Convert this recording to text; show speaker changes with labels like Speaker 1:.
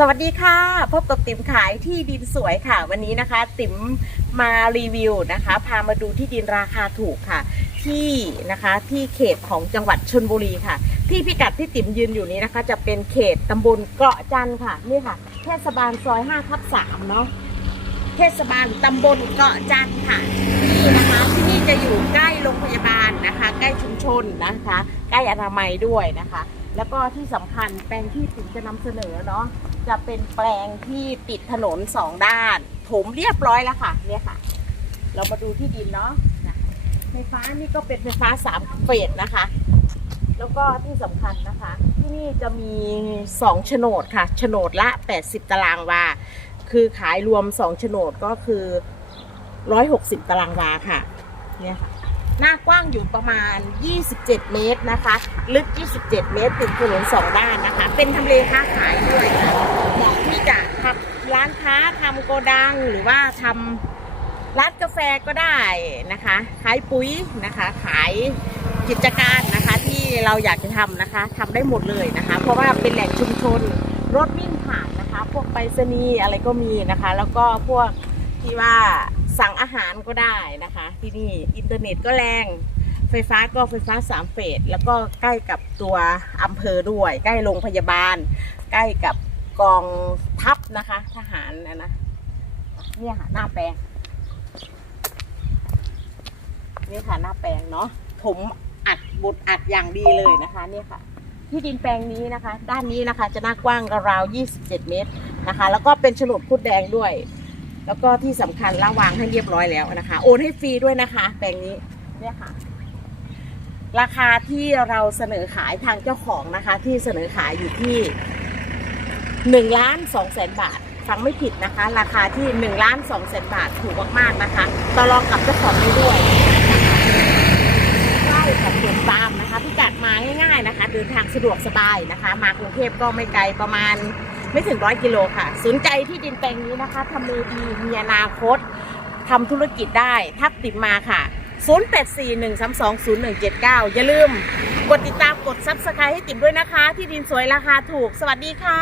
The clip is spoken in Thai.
Speaker 1: สวัสดีค่ะ พบกับติ๋มขายที่ดินสวยค่ะ วันนี้นะคะ ติ๋มมารีวิวนะคะ พามาดูที่ดินราคาถูกค่ะ ที่นะคะที่เขตของจังหวัดชนบุรีค่ะ ที่พิกัดที่ติ๋มยืนอยู่นี้นะคะ จะเป็นเขตตำบลเกาะจันค่ะนี่ค่ะ เทศบาลซอย5ทับ3เนาะเทศบาลตำบลเกาะจันค่ะนี่นะคะที่นี่จะอยู่ใกล้โรงพยาบาลนะคะ ใกล้ชุมชนนะคะ ใกล้อนามัยด้วยนะคะ แล้วก็ที่สำคัญแปลงที่ติ๋มจะนำเสนอเนาะจะเป็นแปลงที่ติดถนนสองด้านถมเรียบร้อยแล้วค่ะเนี่ยค่ะ เรามาดูที่ดินเนาะนะไฟฟ้านี่ก็เป็นไฟฟ้าสามเฟสนะคะ แล้วก็ที่สำคัญนะคะ ที่นี่จะมีสองโฉนดค่ะโฉนดละ 80 ตารางวาคือขายรวมสองโฉนดก็คือ 160 ตารางวาค่ะเนี่ยค่ะ หน้ากว้างอยู่ประมาณ 27 เมตรนะคะ ลึก 27 เมตรติดถนนสองด้านนะคะ เป็นทำเลค้าขายด้วยเหมาะที่จะทำร้านค้าทำโกดังหรือว่าทำร้านกาแฟก็ได้นะคะ ขายปุ๋ยนะคะ ขายกิจการนะคะที่เราอยากจะทำนะคะทำได้หมดเลยนะคะ เพราะว่าเป็นแหล่งชุมชนรถวิ่งผ่านนะคะ พวกไปรษณีย์อะไรก็มีนะคะ แล้วก็พวก ที่ว่าสั่งอาหารก็ได้นะคะ ที่นี่อินเทอร์เน็ตก็แรง ไฟฟ้าก็ไฟฟ้าสามเฟสแล้วก็ใกล้กับตัวอำเภอด้วย ใกล้โรงพยาบาล ใกล้กับกองทัพนะคะ ทหารนะนะเนี่ยค่ะหน้าแปลงนี่ค่ะหน้าแปลงเนาะถมอัดบดอัดอย่างดีเลยนะคะเนี่ยค่ะ ที่ดินแปลงนี้นะคะ ด้านนี้นะคะจะหน้ากว้างราว 27 เมตรนะคะ แล้วก็เป็นโฉนดพุดแดงด้วย แล้วก็ที่สำคัญระวางให้เรียบร้อยแล้วนะคะ โอนให้ฟรีด้วยนะคะ แปลงนี้เนี่ยค่ะ ราคาที่เราเสนอขายทางเจ้าของนะคะ ที่เสนอขายอยู่ที่หนึ่งล้านสองแสนบาทฟังไม่ผิดนะคะ ราคาที่หนึ่งล้านสองแสนบาทถูกมากๆนะคะต่อรองกับเจ้าของได้ด้วยใกล้กับสวนปาล์มนะคะพิกัดมาง่าย ๆนะคะ เดินทางสะดวกสบายนะคะ มากรุงเทพก็ไม่ไกลประมาณ ไม่ถึงร้อยกิโลค่ะ สนใจที่ดินแปลงนี้นะคะทำเลดีมีอนาคตทำธุรกิจได้ทักติดมาค่ะ 0841320179 อย่าลืมกดติดตามกดซับสไครต์ให้ติ๋มด้วยนะคะ ที่ดินสวยราคาถูก สวัสดีค่ะ